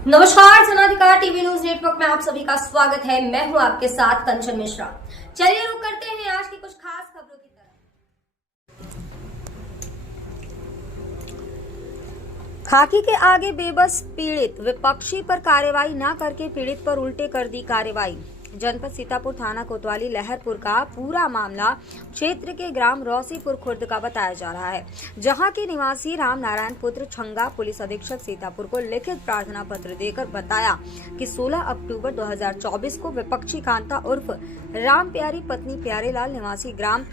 नमस्कार, जनाधिकार TV news network में आप सभी का स्वागत है। मैं हूं आपके साथ कंचन मिश्रा। चलिए रुक करते हैं आज की कुछ खास खबरों की तरफ। खाकी के आगे बेबस पीड़ित, विपक्षी पर कार्रवाई न करके पीड़ित पर उल्टे कर दी कार्रवाई। जनपद सीतापुर थाना कोतवाली लहरपुर का पूरा मामला क्षेत्र के ग्राम रौसीपुर खुर्द का बताया जा रहा है, जहां के निवासी राम नारायण पुत्र छंगा पुलिस अधीक्षक सीतापुर को लिखित प्रार्थना पत्र देकर बताया कि 16 अक्टूबर 2024 को विपक्षी कांता उर्फ राम प्यारी पत्नी प्यारेलाल निवासी ग्राम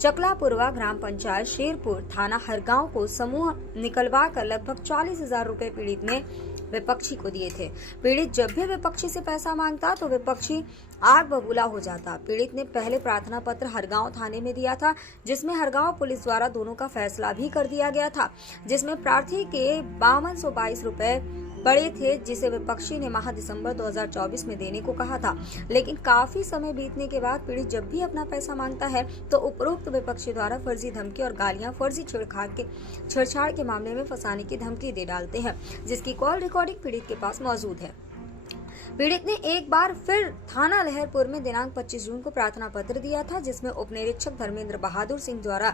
चकलापुरवा ग्राम पंचायत शेरपुर थाना हरगांव को समूह निकलवा कर लगभग 40,000 रुपए पीड़ित ने विपक्षी को दिए थे। पीड़ित जब भी विपक्षी से पैसा मांगता तो विपक्षी आग बबूला हो जाता। पीड़ित ने पहले प्रार्थना पत्र हरगांव थाने में दिया था, जिसमें हरगांव पुलिस द्वारा दोनों का फैसला भी कर दिया गया था, जिसमें प्रार्थी के 5222 रुपए बड़े थे, जिसे विपक्षी ने माह दिसंबर 2024 में देने को कहा था। लेकिन काफी समय बीतने के बाद पीड़ित जब भी अपना पैसा मांगता है तो उपरोक्त विपक्षी द्वारा फर्जी धमकी और गालियां, फर्जी छेड़छाड़ के मामले में फंसाने की धमकी दे डालते हैं, जिसकी कॉल रिकॉर्डिंग पीड़ित के पास मौजूद है। पीड़ित ने एक बार फिर थाना लहरपुर में दिनांक 25 जून को प्रार्थना पत्र दिया था, जिसमें उप निरीक्षक धर्मेंद्र बहादुर सिंह द्वारा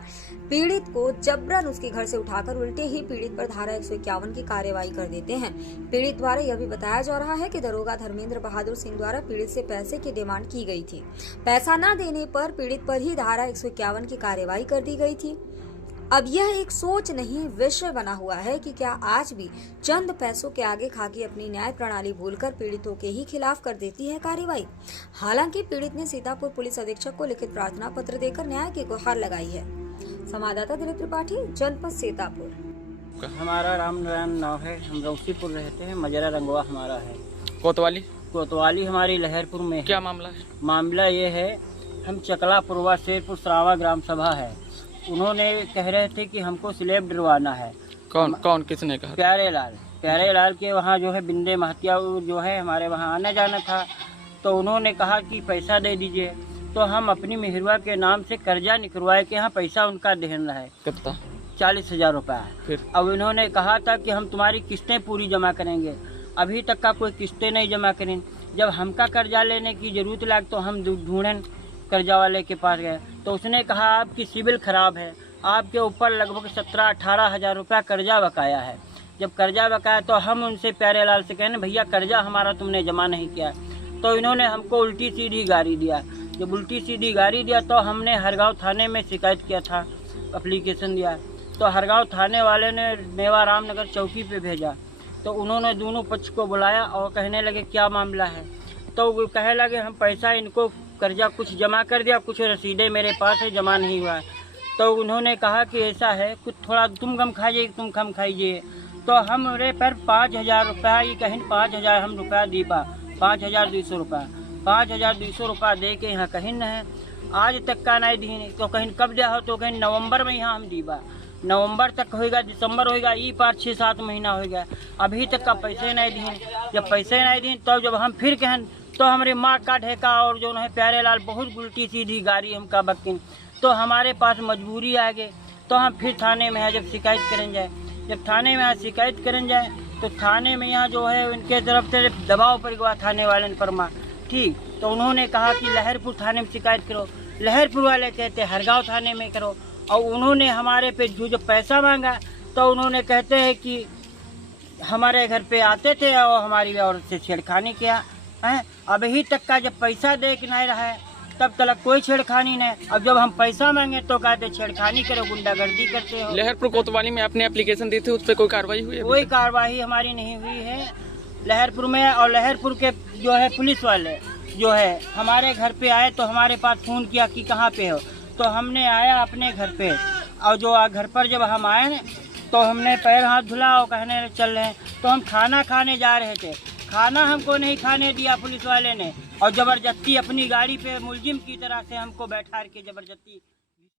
पीड़ित को जबरन उसके घर से उठाकर उल्टे ही पीड़ित पर धारा 151 की कार्रवाई कर देते हैं। पीड़ित द्वारा यह भी बताया जा रहा है कि दरोगा धर्मेंद्र बहादुर सिंह द्वारा पीड़ित से पैसे की डिमांड की गई थी। पैसा न देने पर पीड़ित पर ही धारा 151 की कार्रवाई कर दी गई थी। अब यह एक सोच नहीं विषय बना हुआ है कि क्या आज भी चंद पैसों के आगे खाकी अपनी न्याय प्रणाली भूलकर पीड़ितों के ही खिलाफ कर देती है कार्रवाई। हालांकि पीड़ित ने सीतापुर पुलिस अधीक्षक को लिखित प्रार्थना पत्र देकर न्याय की गुहार लगाई है। संवाददाता दिलीप त्रिपाठी, जनपद सीतापुर। हमारा राम नारायण नाव है, हम रौसीपुर रहते हैं, मजरा रंगवा हमारा है। कोतवाली हमारी लहरपुर में है। क्या मामला है? मामला ये है, हम चकलापुरवा शेरपुर सरावा ग्राम सभा है, उन्होंने कह रहे थे कि हमको स्लेब डरवाना है। कौन किसने कहा? प्यारेलाल के वहाँ जो है बिंदे महतिया जो है हमारे वहाँ आने जाना था, तो उन्होंने कहा कि पैसा दे दीजिए। तो हम अपनी मेहरवा के नाम से कर्जा निकलवाए के यहाँ पैसा उनका देना है। कितना? 40,000 रुपया। फिर अब इन्होंने कहा था कि हम तुम्हारी किस्तें पूरी जमा करेंगे। अभी तक का कोई किस्तें नहीं जमा करें। जब हमका कर्जा लेने की जरूरत लग तो हम ढूंढन कर्जा वाले के पास गए, तो उसने कहा आपकी सिविल खराब है, आपके ऊपर लगभग 17-18 हजार रुपया कर्जा बकाया है। जब कर्जा बकाया तो हम उनसे प्यारेलाल से कहने भैया कर्जा हमारा तुमने जमा नहीं किया। तो इन्होंने हमको उल्टी सीधी गाड़ी दिया। जब उल्टी सीधी गाड़ी दिया तो हमने हरगांव थाने में शिकायत किया था, एप्लीकेशन दिया। तो हरगांव थाने वाले ने नेवा रामनगर चौकी पे भेजा, तो उन्होंने दोनों पक्ष को बुलाया और कहने लगे क्या मामला है। तो वो कहे लगे हम पैसा इनको कर्जा कुछ जमा कर दिया, कुछ रसीदें मेरे पास है, जमा नहीं हुआ। तो उन्होंने कहा कि ऐसा है, कुछ थोड़ा तुम कम खाइए। तो हमरे पर 5,000 रुपया, ये कहीं 5,000 हम रुपया दी पा, 5,200 रुपया, 5,200 रुपया दे के यहाँ कहीं न है, आज तक का नहीं दी। तो कहीं कब दिया हो, तो कहीं नवंबर में यहाँ हम दीबा, नवंबर तक होगा, दिसंबर होगा, ये पार 6-7 महीना हो गया, अभी तक का पैसे नहीं दी। जब पैसे नहीं दी तो जब हम फिर कहन तो हमारे माँ का ढेका और जो है प्यारेलाल बहुत उल्टी सीधी गाड़ी हमका बकिन। तो हमारे पास मजबूरी आ गई, तो हम फिर थाने में है जब शिकायत करें जाए। जब थाने में शिकायत करें जाए तो थाने में यहाँ जो है उनके तरफ से दबाव पड़ गया थाने वाले पर माँ, ठीक। तो उन्होंने कहा कि लहरपुर थाने में शिकायत करो। लहरपुर वाले कहते हरगांव थाने में करो। और उन्होंने हमारे पे जो पैसा मांगा तो उन्होंने कहते हैं कि हमारे घर पे आते थे और हमारी औरत से छेड़खानी किया है। अभी तक का जब पैसा दे के नहीं रहा है तब तक कोई छेड़खानी नहीं। अब जब हम पैसा मांगे तो कहते छेड़खानी करो, गुंडागर्दी करते हो। लहरपुर कोतवाली में आपने एप्लीकेशन दी थी, उस पर कोई कार्रवाई हुई है? कोई कार्रवाई हमारी नहीं हुई है लहरपुर में। और लहरपुर के जो है पुलिस वाले जो है हमारे घर पे आए तो हमारे पास फोन किया कि कहाँ पे हो। तो हमने आया अपने घर पे, और जो घर पर जब हम आए तो हमने पैर हाथ धुला और कहने चल रहे हैं। तो हम खाना खाने जा रहे थे, खाना हमको नहीं खाने दिया पुलिस वाले ने, और जबरदस्ती अपनी गाड़ी पे मुलजिम की तरह से हमको बैठा के जबरदस्ती